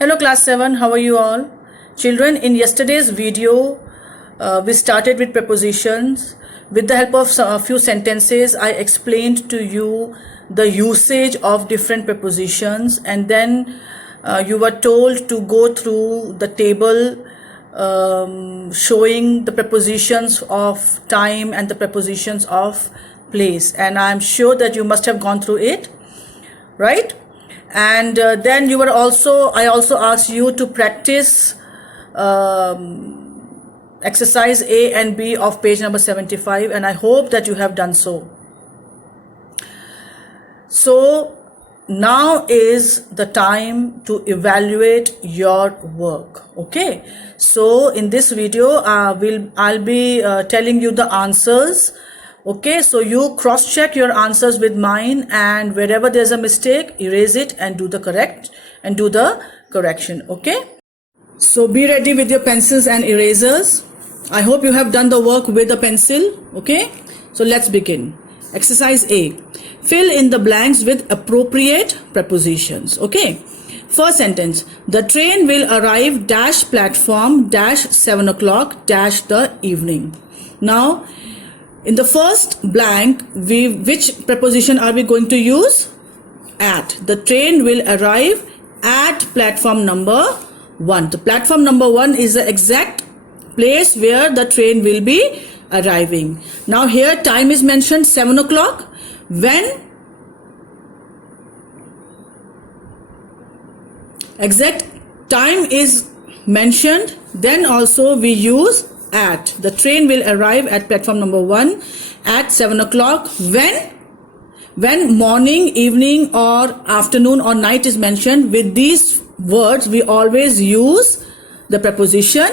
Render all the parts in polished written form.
Hello class 7, how are you all? Children, in yesterday's video, we started with prepositions. With the help of a few sentences, I explained to you the usage of different prepositions, and then you were told to go through the table showing the prepositions of time and the prepositions of place. And I'm sure that you must have gone through it, right? And then I also asked you to practice exercise A and B of page number 75, and I hope that you have done so. So now is the time to evaluate your work. Okay, so in this video I'll be telling you the answers. Okay, so you cross check your answers with mine, and wherever there's a mistake, erase it and do the correction. Okay, so be ready with your pencils and erasers. I hope you have done the work with a pencil. Okay, so let's begin. Exercise A. Fill in the blanks with appropriate prepositions. Okay, first sentence: the train will arrive dash platform dash 7 o'clock dash the evening. Now in the first blank, which preposition are we going to use? At. The train will arrive at platform number 1. The platform number 1 is the exact place where the train will be arriving. Now here time is mentioned 7 o'clock. When exact time is mentioned, then also we use at. The train will arrive at platform number 1 at 7 o'clock. When morning, evening or afternoon or night is mentioned, with these words we always use the preposition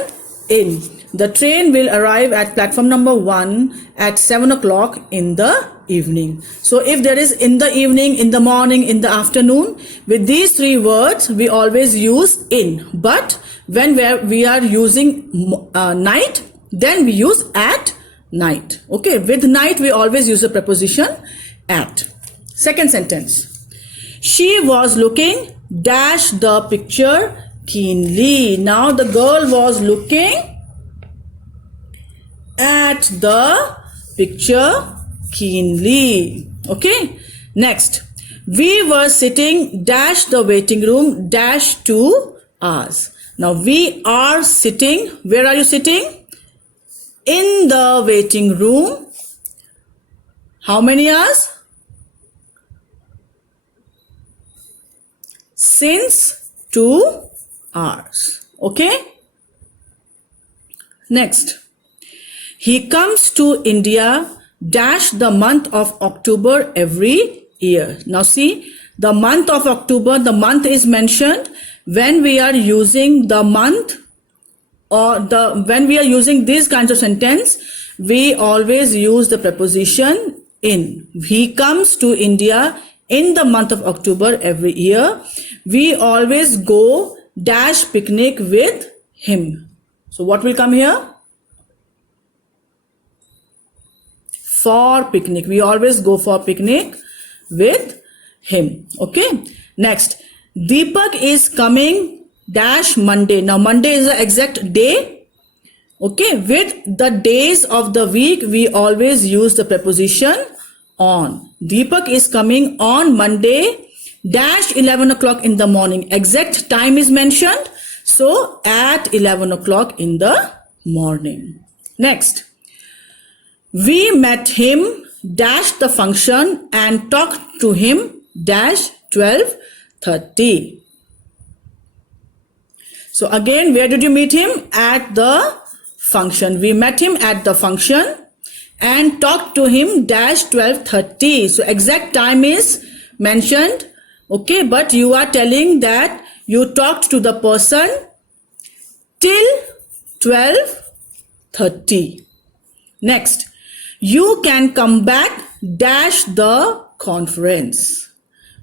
in. The train will arrive at platform number 1 at 7 o'clock in the evening. So if there is in the evening, in the morning, in the afternoon, with these three words we always use in. But when we are using night, then we use at night. Okay, with night we always use the preposition at. Second sentence: she was looking dash the picture keenly. Now the girl was looking at the picture keenly. Okay, next: we were sitting dash the waiting room dash 2 hours. Now we are sitting. Where are you sitting? In the waiting room. How many hours? Since 2 hours. Okay. Next: he comes to India dash the month of October every year. Now see, the month of October, the month is mentioned. When we are using the month or when we are using these kinds of sentence, we always use the preposition in. He comes to India in the month of October every year. We always go dash picnic with him. So what will come here? For picnic. We always go for picnic with him. Okay. Next: Deepak is coming dash Monday. Now Monday is the exact day. Okay. With the days of the week we always use the preposition on. Deepak is coming on Monday dash 11 o'clock in the morning. Exact time is mentioned, so at 11 o'clock in the morning. Next: we met him dash the function and talked to him dash 12:30. So again, where did you meet him? At the function. We met him at the function and talked to him dash 12:30. So exact time is mentioned. Okay, but you are telling that you talked to the person till 12:30. Next: you can come back dash the conference.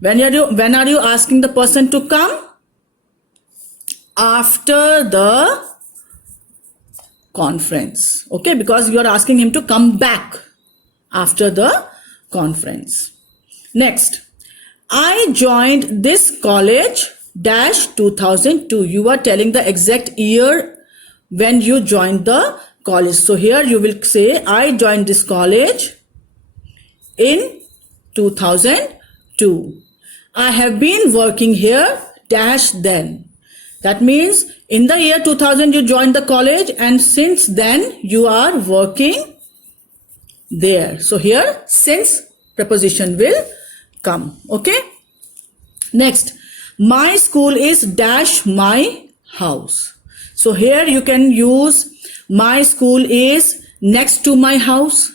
When are you asking the person to come? After the conference. Okay, because you are asking him to come back after the conference. Next: I joined this college dash 2002. You are telling the exact year when you joined the college. So here you will say, I joined this college in 2002. I have been working here dash then. That means in the year 2000 you joined the college, and since then you are working there. So here since preposition will come. Okay. Next, my school is dash my house. So here you can use my school is next to my house,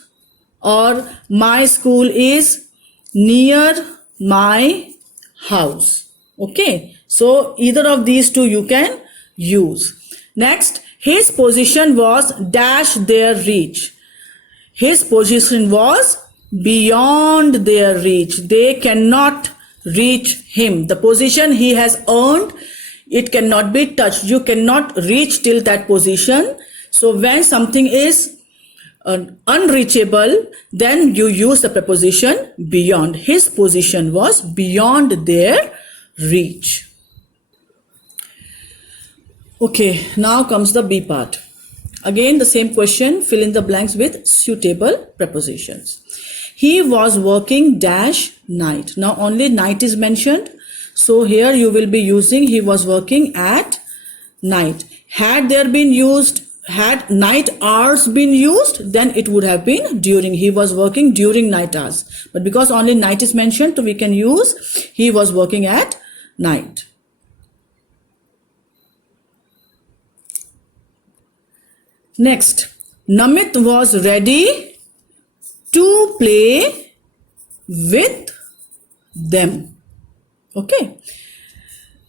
or my school is near my house. Okay, so either of these two you can use. Next, his position was dash their reach. His position was beyond their reach. They cannot reach him. The position he has earned, it cannot be touched. You cannot reach till that position. So when something is unreachable, then you use the preposition beyond. His position was beyond their reach. Okay, now comes the B part. Again the same question, fill in the blanks with suitable prepositions. He was working dash night. Now only night is mentioned, so here you will be using he was working at night. Had night hours been used, then it would have been during. He was working during night hours. But because only night is mentioned, so we can use he was working at night. Next, Namit was ready to play with them. Okay.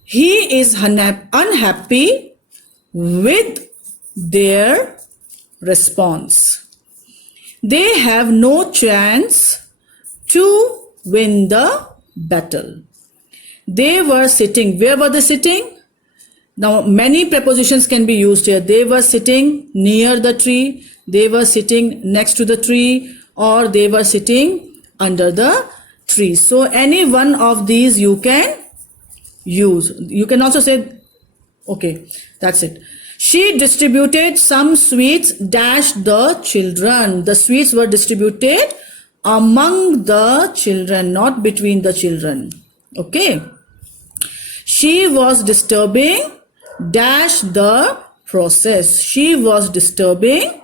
He is unhappy with their response. They have no chance to win the battle. They were sitting. Where were they sitting? Now many prepositions can be used here. They were sitting near the tree, they were sitting next to the tree, or they were sitting under the tree. So any one of these you can use. You can also say, okay, that's it. She distributed some sweets dash the children. The sweets were distributed among the children, not between the children. Okay. She was disturbing dash the process. She was disturbing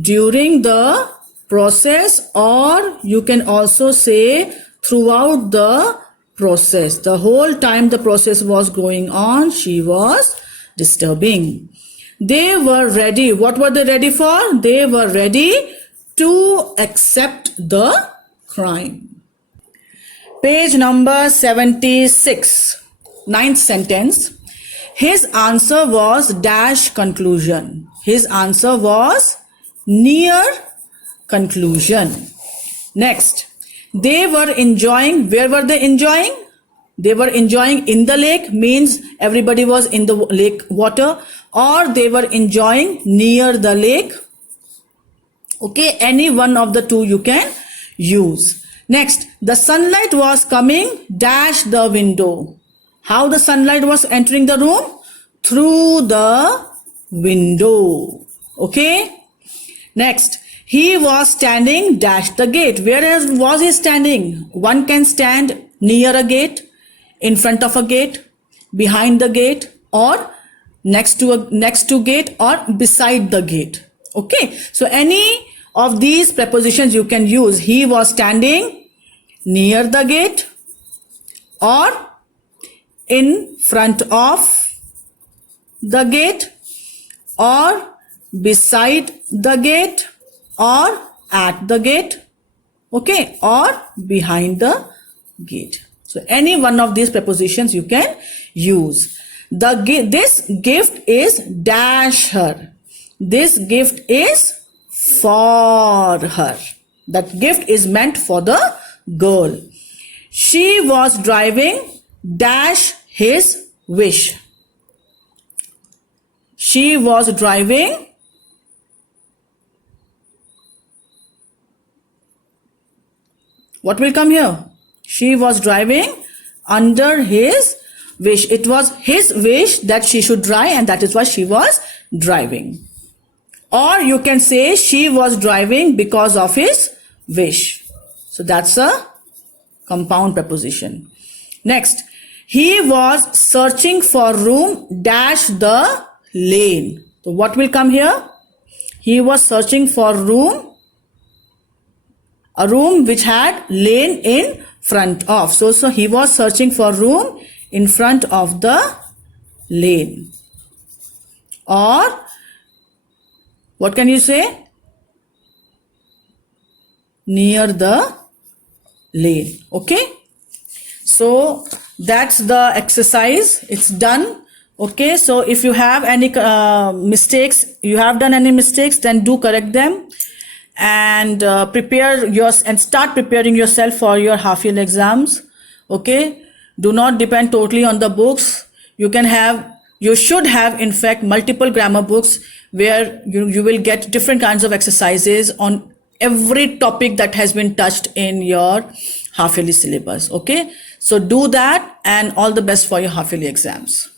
during the process, or you can also say throughout the process. The whole time the process was going on, she was disturbing. They were ready. What were they ready for? They were ready to accept the crime. Page number 76. Ninth sentence. His answer was dash conclusion. His answer was near conclusion. Next. They were enjoying. Where were they enjoying? They were enjoying in the lake, means everybody was in the lake water, or they were enjoying near the lake. Okay, any one of the two you can use. Next, the sunlight was coming dash the window. How the sunlight was entering the room? Through the window. Okay. Next, he was standing dash the gate. Where was he standing? One can stand near a gate, in front of a gate, behind the gate, or next to gate, or beside the gate. Okay. So any of these prepositions you can use. He was standing near the gate, or in front of the gate, or beside the gate, or at the gate, okay, or behind the gate. So any one of these prepositions you can use. This gift is dash her. This gift is for her. That gift is meant for the girl. She was driving dash his wish. She was driving what will come here? She was driving under his wish. It was his wish that she should drive, and that is why she was driving. Or you can say she was driving because of his wish. So that's a compound preposition. Next, he was searching for room dash the lane. So what will come here? He was searching for room, a room which had lane in front of. So he was searching for room in front of the lane. Or what can you say? Near the lane. Okay. So that's the exercise. It's done. Okay. So if you have any mistakes, you have done any mistakes, then do correct them, and start preparing yourself for your half yearly exams. Okay. Do not depend totally on the books. You should have in fact multiple grammar books where you will get different kinds of exercises on every topic that has been touched in your half yearly syllabus. Okay. So do that, and all the best for your half yearly exams.